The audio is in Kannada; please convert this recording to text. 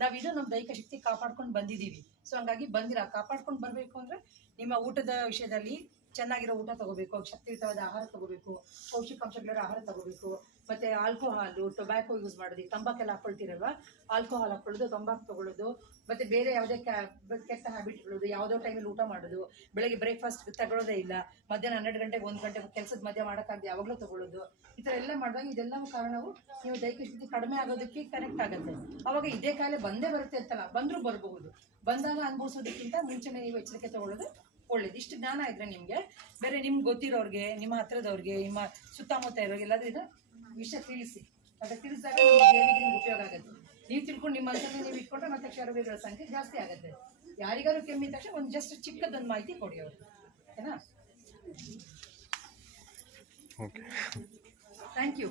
ನಾವಿದು ನಮ್ಮ ದೈಹಿಕ ಶಕ್ತಿ ಕಾಪಾಡ್ಕೊಂಡು ಬಂದಿದ್ದೀವಿ. ಸೊ ಹಂಗಾಗಿ ಕಾಪಾಡ್ಕೊಂಡು ಬರಬೇಕು ಅಂದರೆ ನಿಮ್ಮ ಊಟದ ವಿಷಯದಲ್ಲಿ ಚೆನ್ನಾಗಿರೋ ಊಟ ತಗೋಬೇಕು, ಶಕ್ತಿಯುತವಾದ ಆಹಾರ ತಗೋಬೇಕು, ಪೌಷ್ಟಿಕಾಂಶಗಳಿರೋ ಆಹಾರ ತಗೋಬೇಕು. ಮತ್ತು ಆಲ್ಕೋಹಾಲು, ಟೊಬ್ಯಾಕೊ ಯೂಸ್ ಮಾಡೋದು, ತಂಬಾಕೆಲ್ಲ ಹಾಕ್ಕೊಳ್ತೀರಲ್ವ, ಆಲ್ಕೋಹಾಲ್ ಹಾಕ್ಕೊಳ್ಳೋದು, ತಂಬಾಕು ತೊಗೊಳ್ಳೋದು, ಮತ್ತು ಬೇರೆ ಯಾವುದೇ ಕೆಟ್ಟ ಹ್ಯಾಬಿಟ್ಗಳೋದು, ಯಾವುದೋ ಟೈಮಲ್ಲಿ ಊಟ ಮಾಡೋದು, ಬೆಳಗ್ಗೆ ಬ್ರೇಕ್ಫಾಸ್ಟ್ ತಗೊಳ್ಳೋದೇ ಇಲ್ಲ, ಮಧ್ಯಾಹ್ನ 12 ಗಂಟೆಗೆ 1 ಗಂಟೆಗೆ ಕೆಲಸದ ಮಧ್ಯೆ ಮಾಡೋಕ್ಕಾಗದೆ ಯಾವಾಗಲೂ ತೊಗೊಳ್ಳೋದು, ಈ ಥರ ಎಲ್ಲ ಮಾಡಿದಾಗ ಇದೆಲ್ಲವೂ ಕಾರಣವು ನೀವು ದೈಹಿಕ ಶಕ್ತಿ ಕಡಿಮೆ ಆಗೋದಕ್ಕೆ ಕರೆಕ್ಟ್ ಆಗುತ್ತೆ. ಆವಾಗ ಇದೇ ಕಾಯಿಲೆ ಬಂದೇ ಬರುತ್ತೆ ಅಂತಲ್ಲ, ಬಂದರೂ ಬರಬಹುದು. ಬಂದಾಗ ಅನುಭವಿಸೋದಕ್ಕಿಂತ ಮುಂಚೆನೇ ನೀವು ಎಚ್ಚರಿಕೆ ತೊಗೊಳ್ಳೋದು ಒಳ್ಳೇದು. ಇಷ್ಟು ಜ್ಞಾನ ಇದ್ರೆ ನಿಮಗೆ, ಬೇರೆ ನಿಮ್ಗೆ ಗೊತ್ತಿರೋರಿಗೆ, ನಿಮ್ಮ ಹತ್ರದವ್ರಿಗೆ, ನಿಮ್ಮ ಸುತ್ತಮುತ್ತ ಇರೋರಿಗೆ ಎಲ್ಲಾದ್ರೂ ಇದು ವಿಷಯ ತಿಳಿಸಿ. ಅದಕ್ಕೆ ತಿಳಿಸಿದಾಗ ನಿಮ್ಗೆ ಉಪಯೋಗ ಆಗುತ್ತೆ. ನೀವು ತಿಳ್ಕೊಂಡು ನಿಮ್ಮ ಮನಸ್ಸಲ್ಲಿ ನೀವು ಇಟ್ಕೊಂಡ್ರೆ ಮತ್ತೆ ಕ್ಷಯರೋಗಿಗಳ ಸಂಖ್ಯೆ ಜಾಸ್ತಿ ಆಗುತ್ತೆ. ಯಾರಿಗಾರು ಕೆಮ್ಮಿದ ತಕ್ಷಣ ಒಂದು ಜಸ್ಟ್ ಚಿಕ್ಕದೊಂದು ಮಾಹಿತಿ ಕೊಡಿ ಅವರು, ಓಕೆನಾ? Thank you.